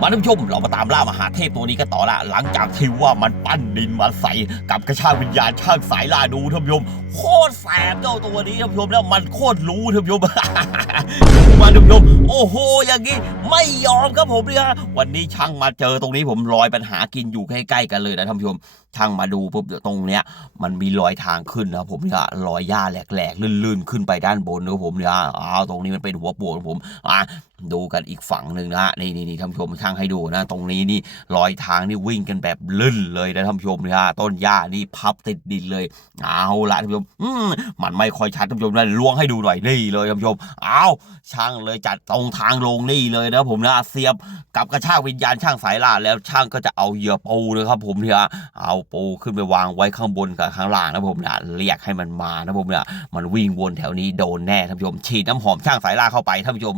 มาท่านผู้ชมเรามาตามล่ามหาเทพตัวนี้กันต่อละหลังจากที่ว่ามันปั้นดินมาใส่กับกระชากวิญญาณช่างสายล่าดูท่านผู้ชมโคตรแสบเจ้าตัวนี้ท่านผู้ชมแล้วมันโคตรรู้ท่านผู้ชมมาท่านผู้ชมโอ้โหอย่างนี้ไม่ยอมครับผมเนี่ยวันนี้ช่างมาเจอตรงนี้ผมลอยปัญหากินอยู่ใกล้ๆกันเลยนะท่านผู้ชม ช่างมาดูปุ๊บเดี๋ยวตรงเนี้ยมันมีรอยทางขึ้นนะผมเนี่ยรอยหญ้าแหลกๆลื่นๆ ขึ้นไปด้านบนนะผมเนี่ยอ้าวตรงนี้มันเป็นหัวโปกของผมอะดูกันอีกฝั่งหนึ่งนะนี่นี่นี่ท่านผู้ชมช่างให้ดูนะ ตรงนี้นี่รอยทางนี่วิ่งกันแบบลื่นเลยนะท่านผู้ชมเนี่ยต้นหญ้านี่พับติดดินเลยเอาละท่านผู้ชมอืมมันไม่ค่อยชัดท่านผู้ชมนะล้วงให้ดูหน่อยนี่เลยท่านผู้ชมเอาช่างเลยจัดตรงทางลงนี่เลยนะผมนะเสียบกับกระชากวิญญาณช่างสายล่าแล้วช่างก็จะเอาเหยื่อปูนะครับผมเนี่ยเอาปูขึ้นไปวางไว้ข้างบนกับข้างล่างนะผมนะเรียกให้มันมานะผมนะมันวิ่งวนแถวนี้โดนแน่ท่านผู้ชมฉีดน้ำหอมช่างสายล่าเข้าไปท่านผู้ชม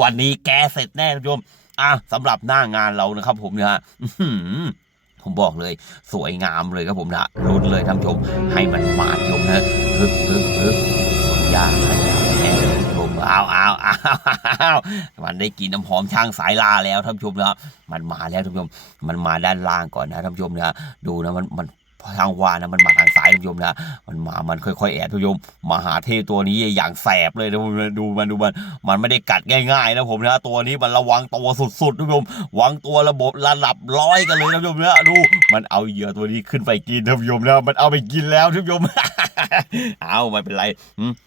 วันนี้แกเสร็จแน่ท่านผู้ชมอะสำหรับหน้างานเรานะครับ ผมนะอื้อหือผมบอกเลย สวยงามเลยครับผมนะลุ้นเลยท่านผู้ชมให้มันมาท่านผู้ชมนะฮึบฮึบฮึบยากขยันแน่ท่า อ้าวอ้าวอ้าวอ้าวมันได้กินน้ำหอมช่างสายล่าแล้วท่านผู้ชมนะมันมาแล้วท่านผู้ชม มันมาด้านล่างก่อนนะท่านผู้ชมนะดูนะมันมัน ทางวานะมันมาทางซ้ายท่านผู้ชมนะ มันมา มันค่อยๆแอบท่านผู้ชมมหาเทพตัวนี้อย่างแสบเลยนะผมดูมันดูมัน มันไม่ได้กัดง่ายๆนะผมนะ ตัวนี้มันระวังตัวสุดๆท่านผู้ชมวางตัวระบบระดับร้อยกันเลยท่านผู้ชมนะดู มันเอาเหยื่อตัวนี้ขึ้นไปกินท่านผู้ชมนะ มันเอาไปกินแล้วท่านผู้ชมเอาไม่เป็นไร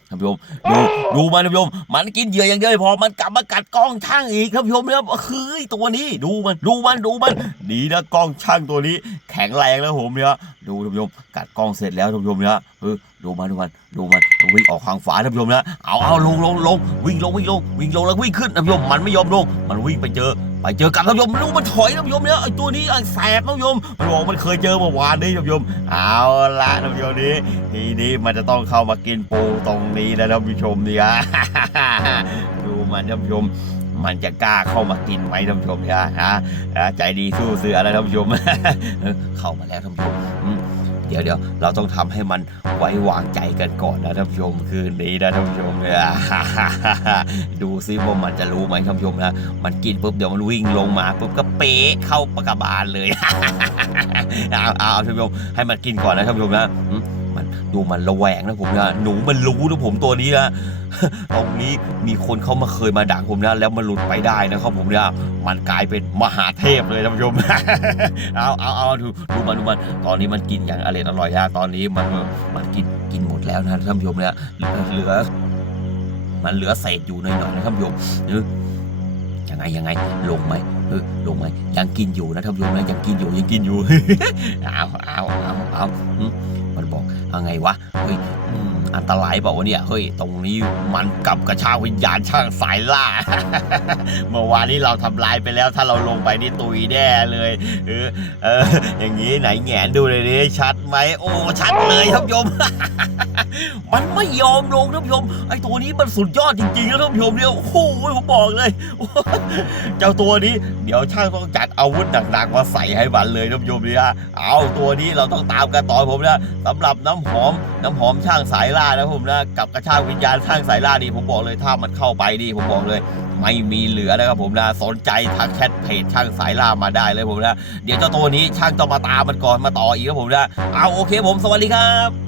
ท่านผู้ชมดูดูมันท่านผู้ชมมันกินเหยื่ออย่างเดียวพอมันกลับมากัดกล้องช่างอีกท่านผู้ชมนะเฮ้ยตัวนี้ดูมันดูมันดูมันดีนะกล้องช่างตัวนี้ แข็งแรงแล้วผมเนี่ยดูท่านผู้ชมกัดกล้องเสร็จแล้วท่านผู้ชมเนี่ยเออดูมันดูมันดูมันวิ่งออกทางฝาท่านผู้ชมนะเอาเอาลงลงลงวิ่งลงวิ่งลงวิ่งลงแล้ววิ่งขึ้นท่านผู้ชมมันไม่ยอมลงมันวิ่งไปเจอไปเจอกับท่านผู้ชมดูมันถอยท่านผู้ชมเนี่ยไอ้ตัวนี้ไอ้แสบท่านผู้ชมมันบอกมันเคยเจอเมื่อวานนี้ท่านผู้ชมเอาละท่านผู้ชมนี้ทีนี้มันจะต้องเข้ามากินปูตรงนี้นะท่านผู้ชมเนี่ยดูมันท่านผู้ชม มันจะกล้าเข้ามากินไหมท่านผู้ชมเนี่ยฮะใจดีสู้เสือแล้วท่านผู้ชม เข้ามาแล้วท่านผู้ชมเดี๋ยวเดี๋ยวเราต้องทำให้มันไว้วางใจกันก่อนนะท่านผู้ชมคืนนี้นะท่านผู้ชมเนี่ยดูซิว่ามันจะรู้ไหมท่านผู้ชมนะมันกินปุ๊บเดี๋ยวมันวิ่งลงมาปุ๊บก็เป๊ะเข้าปากกาบาลเลยเอาเอาท่านผู้ชมให้มันกินก่อนนะท่านผู้ชมนะ ดูมันระแวงนะผมนะหนูมันรู้นะผมตัวนี้นะตรงนี้มีคนเขามาเคยมาดักผมนะ แล้วมันหลุดไปได้นะครับผมเนี่ยมันกลายเป็นมหาเทพเลยท่านผู้ชมเอาเอาเอาดูดูมันดูมันตอนนี้มันกินอย่างอร่อยอร่อยนะตอนนี้มันมันกินกินหมดแล้วนะท่านผู้ชมเนี่ยเหลือ มันเหลือเศษอยู่หน่อยๆนะท่านผู้ชมเออ ยังไงยังไงลงไหมเออลงไหมยังกินอยู่นะท่านผู้ชมนะยังกินอยู่ยังกินอยู่เอาเอาเอาเอามันบอกเอาไงวะเฮ้ยอันตรายเปล่าวะเนี่ยเฮ้ยตรงนี้มันกับกระชากวิญญาณช่างสายล่า เมื่อวานนี้เราทำลายไปแล้ว ถ้าเราลงไปนี่ตุยแน่เลย เออเอออย่างนี้ไหนแหงนดูเลยดิชัดไหมโอ้ชัดเลยท่านผู้ชม มันไม่ยอมลงท่านผู้ชมไอ้ตัวนี้มันสุดยอดจริงๆนะท่านผู้ชมเนี่ยโอ้โหผมบอกเลย เจ้าตัวนี้เดี๋ยวช่างต้องจัดอาวุธหนักๆมาใส่ให้มันเลยท่านผู้ชมเนี่ยเอาตัวนี้เราต้องตามกันต่อผมนะสำหรับน้ำหอมน้ำหอมช่างสายล่านะผมนะกับกระชากวิญญาณช่างสายล่านี่ผมบอกเลยถ้ามันเข้าไปนี่ผมบอกเลยไม่มีเหลือนะครับผมนะสนใจทักแชทเพจช่างสายล่ามาได้เลยผมนะ เดี๋ยวเจ้าตัวนี้ช่างต้องมาตามมันก่อนมาต่ออีกครับผมนะเอาโอเคผมสวัสดีครับ